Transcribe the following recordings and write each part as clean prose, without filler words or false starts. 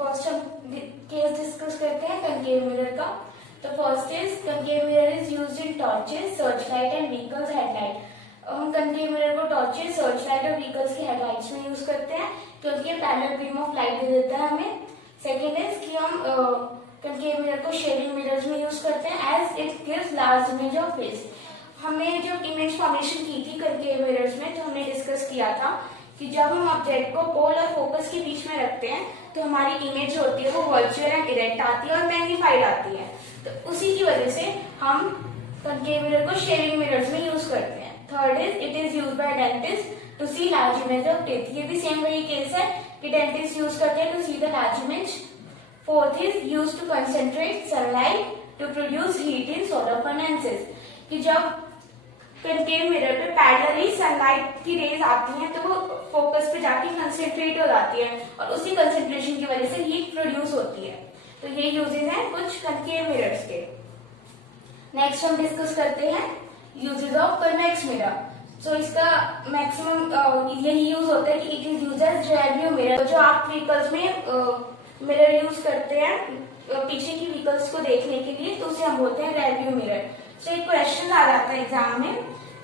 First हम case discuss करते हैं कनकेव मिरर का। तो first is concave mirror is used in torches, search light and vehicles headlight. हम कनकेव मिरर को टॉर्चेस, सर्च लाइट और व्हीकल्स की हेडलाइट्स में यूज करते हैं क्योंकि ये पैरेलल बीम ऑफ लाइट दे देता है हमें। सेकेंड इज कि हम कनकेव मिरर को शेडिंग मिरर्स में यूज करते हैं as it gives large image of face. हमने जो इमेज फॉर्मेशन की थी कनकेव मिरर्स में, तो हमने डिस्कस किया था कि जब हम ऑब्जेक्ट को पोल और फोकस के बीच में रखते हैं तो हमारी इमेज होती है वो वर्चुअल एंड इरेक्ट आती है और मैग्नीफाइड आती है। तो उसी की वजह से हम कनकेव मिरर को शेडिंग मिरर्स में यूज करते हैं। Third is it is use by dentist to see large image of teeth. ये भी सेम वही केस है कि डेंटिस्ट यूज करते हैं to see the large image. Fourth is use to concentrate sunlight to produce heat in solar furnaces. कि जब concave mirror पे पैरेलली सनलाइट की रेज आती हैं तो वो फोकस पे जाके कंसेंट्रेट हो जाती है और उसी कंसेंट्रेशन की वजह से हीट प्रोड्यूस होती है। तो ये यूजेस हैं कुछ कनकेव मिरर्स के। नेक्स्ट हम डिस्कस करते हैं uses of convex mirror. So इसका मैक्सिमम यही यूज होता है कि it is use as rear view mirror. जो आप व्हीकल्स में मिरर यूज करते हैं पीछे की व्हीकल्स को देखने के लिए, तो उसे हम बोलते हैं रियर व्यू मिरर। तो एक क्वेश्चन आ जाता है एग्जाम में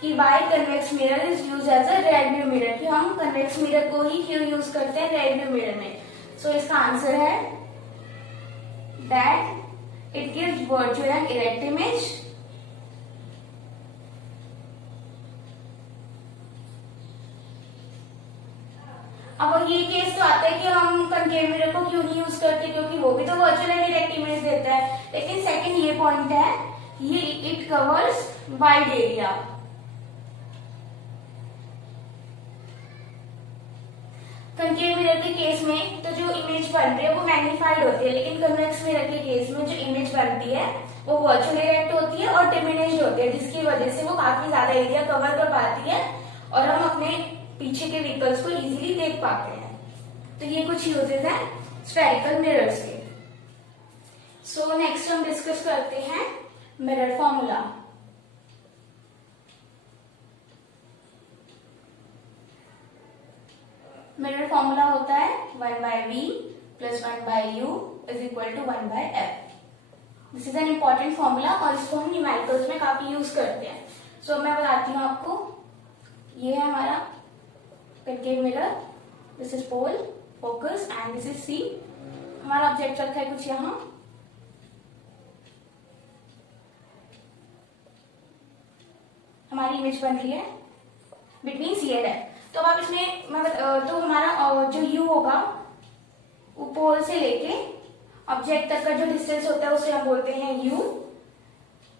कि why convex mirror is use as a rear view mirror, कि हम कन्वेक्स मिरर को ही क्यों यूज करते हैं रियर व्यू मिरर में। सो इसका आंसर है that it gives virtual and erect image. अब ये केस तो आता है कि हम कनकेव मिरर को क्यों नहीं यूज करते, क्योंकि वो भी तो वर्चुअल एंड इरेक्ट इमेज देता है। लेकिन सेकंड ये पॉइंट है, ये it covers wide area. Concave mirror के केस में तो जो इमेज बन रही है वो मैग्नीफाइड होती है, लेकिन कन्वेक्स मिरर के केस में जो इमेज बनती है वो वर्चुअल इरेक्ट होती है और डिमिनिश्ड होती है, जिसकी वजह से वो काफी ज्यादा एरिया कवर कर पाती है और हम अपने पीछे के व्हीकल्स को इजीली देख पाते हैं। तो ये कुछ यूजेस हैं स्फेरिकल मिरर्स के। सो नेक्स्ट हम डिस्कस करते हैं मिरर फॉर्मूला। मिरर फॉर्मूला होता है 1/v + 1/u = 1/f। This is an important formula और इसको हम न्यूमेरिकल्स में काफी यूज करते हैं। सो मैं बताती हूँ आपको। ये है हमारा concave mirror, this is pole, focus and this is C. हमारा ऑब्जेक्ट रखा है कुछ यहाँ, हमारी इमेज बन रही है बिटवीन सी एंड एफ। तो अब आप इसमें तो हमारा जो यू होगा वो पोल से लेके ऑब्जेक्ट तक का जो डिस्टेंस होता है उसे हम बोलते हैं यू।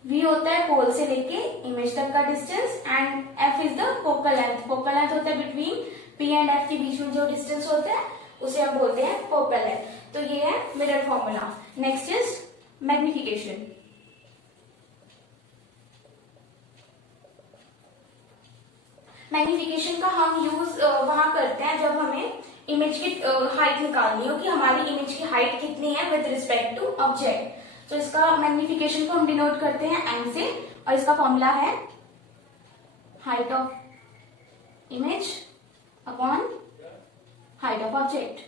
वी होता है पोल से लेके इमेज तक का distance and F is the focal length. Focal length होता है बिटवीन पी एंड एफ के बीच में जो डिस्टेंस होता है उसे हम बोलते हैं फोकल लेंथ। तो ये है mirror formula. Next is magnification. Magnification का हम यूज वहां करते हैं जब हमें इमेज की हाइट निकालनी हो कि हमारी इमेज की हाइट कितनी है विद रिस्पेक्ट टू ऑब्जेक्ट। तो इसका मैग्निफिकेशन को हम डिनोट करते हैं एम से और इसका फॉर्मूला है height of image upon height of object.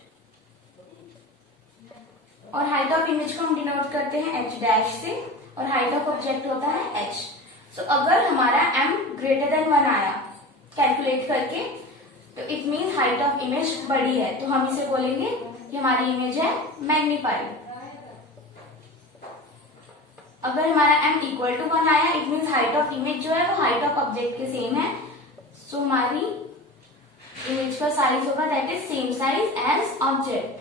और हाइट ऑफ इमेज को हम डिनोट करते हैं एच डैश से और हाइट ऑफ ऑब्जेक्ट होता है एच। सो अगर हमारा एम ग्रेटर देन 1 आया कैलकुलेट करके तो it mean height of image बड़ी है, तो हम इसे बोलेंगे कि हमारी इमेज है मैग्नीफाइड। अगर हमारा m = 1 आया it mean height of image जो है वो हाइट ऑफ ऑब्जेक्ट के सेम है। सो हमारी इमेज का साइज होगा that is same size as object.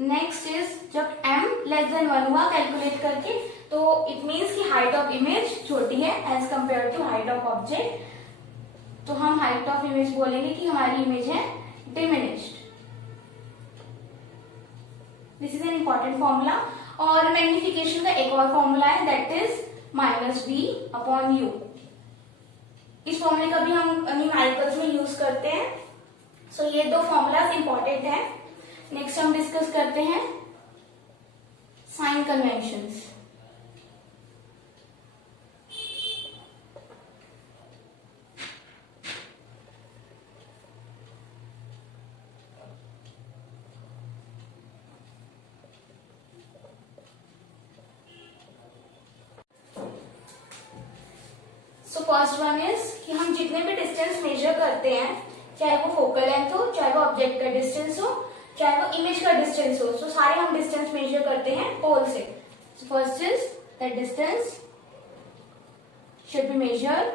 Next is जब m < 1 हुआ कैलकुलेट करके तो इट मीन्स कि हाइट ऑफ इमेज छोटी है as compare to height of object. तो हम हाइट ऑफ इमेज बोलेंगे कि हमारी इमेज है diminished. This is an important formula. और मैग्निफिकेशन का एक और फॉर्मूला है दैट इज -v/u। इस फॉर्मूले का भी हम न्यूमेरिकल्स में यूज करते हैं। सो ये दो फॉर्मूलाज इंपॉर्टेंट है। नेक्स्ट हम डिस्कस करते हैं sign conventions. So first one is कि हम जितने भी डिस्टेंस मेजर करते हैं, चाहे वो फोकल लेंथ हो, चाहे वो ऑब्जेक्ट का डिस्टेंस हो, चाहे वो इमेज का डिस्टेंस हो, सो सारे हम डिस्टेंस मेजर करते हैं पोल से। So first is that distance should be measured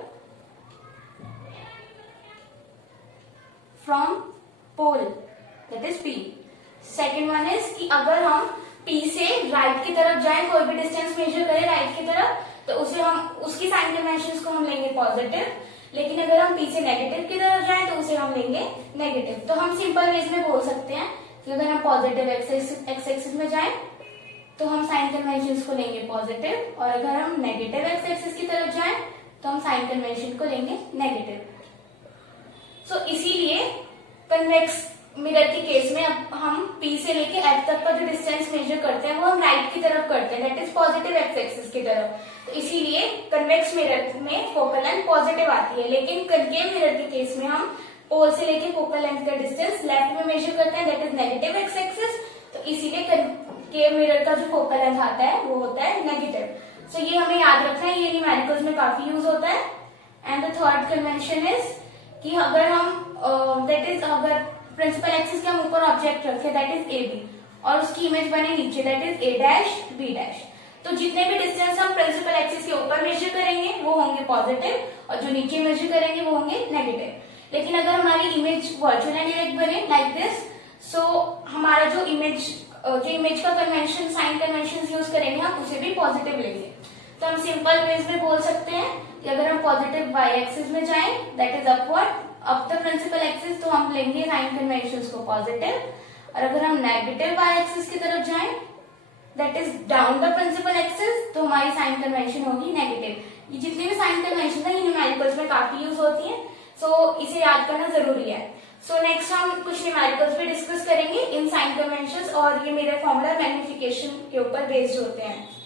from pole, that is P. Second one is कि अगर हम P से राइट की तरफ जाएं, कोई भी डिस्टेंस मेजर करें राइट की तरफ, तो उसे हम उसकी साइन कन्वेंशन को हम लेंगे पॉजिटिव, लेकिन अगर हम P से नेगेटिव की तरफ जाएं तो उसे हम लेंगे नेगेटिव। तो हम सिंपल वेज में बोल सकते हैं कि अगर हम पॉजिटिव एक्स एक्सिस में जाएं तो हम साइन कन्वेंशन को लेंगे पॉजिटिव, और अगर हम नेगेटिव एक्स एक्सिस की तरफ जाएं तो हम साइन कन्वेंशन को लेंगे नेगेटिव। सो इसीलिए कन्वेक्स मिरर के केस में अब हम P से लेके F तक का जो डिस्टेंस मेजर करते हैं वो हम राइट की तरफ करते हैं, that is positive x axis की तरफ। तो इसीलिए कन्वेक्स मिरर में फोकल लेंथ पॉजिटिव आती है, लेकिन कनकेव मिरर के केस में हम पोल से लेके फोकल लेंथ का डिस्टेंस लेफ्ट में मेजर करते हैं, that is negative x axis. तो इसीलिए कनकेव मिरर का जो फोकल लेंथ आता है वो होता है नेगेटिव। सो ये हमें याद रखना है, ये न्यूमेरिकल्स में काफी यूज होता है। And the third convention is कि अगर हम दैट इज अगर प्रिंसिपल एक्सिस के हम ऊपर ऑब्जेक्ट रखे दैट इज ए बी, और उसकी इमेज बने नीचे that is A dash B dash, तो जितने भी डिस्टेंस हम प्रिंसिपल एक्सिस के ऊपर मेजर करेंगे वो होंगे पॉजिटिव, और जो नीचे मेजर करेंगे वो होंगे नेगेटिव। लेकिन अगर हमारी इमेज वर्चुअल एंड डायरेक्ट बने लाइक दिस, सो हमारा जो इमेज का कन्वेंशन साइन कन्वेंशन यूज करेंगे हम उसे भी पॉजिटिव लेंगे। तो हम सिंपल वेज में बोल सकते हैं कि अगर हम पॉजिटिव वाई एक्सिस में जाएं that is upward up the principal axis, तो हम लेंगे साइन कन्वेंशन को पॉजिटिव, और अगर हम नेगेटिव वाई एक्सिस की तरफ जाएं that is down the principal axis, तो हमारी साइन कन्वेंशन होगी नेगेटिव। ये जितनी भी साइन कन्वेंशन है ये न्यूमेरिकल्स में काफी यूज होती है, सो इसे याद करना जरूरी है। सो नेक्स्ट हम कुछ न्यूमेरिकल्स भी डिस्कस करेंगे इन साइन कन्वेंशंस, और ये मेरे फॉर्मूला मैग्निफिकेशन के ऊपर बेस्ड होते हैं।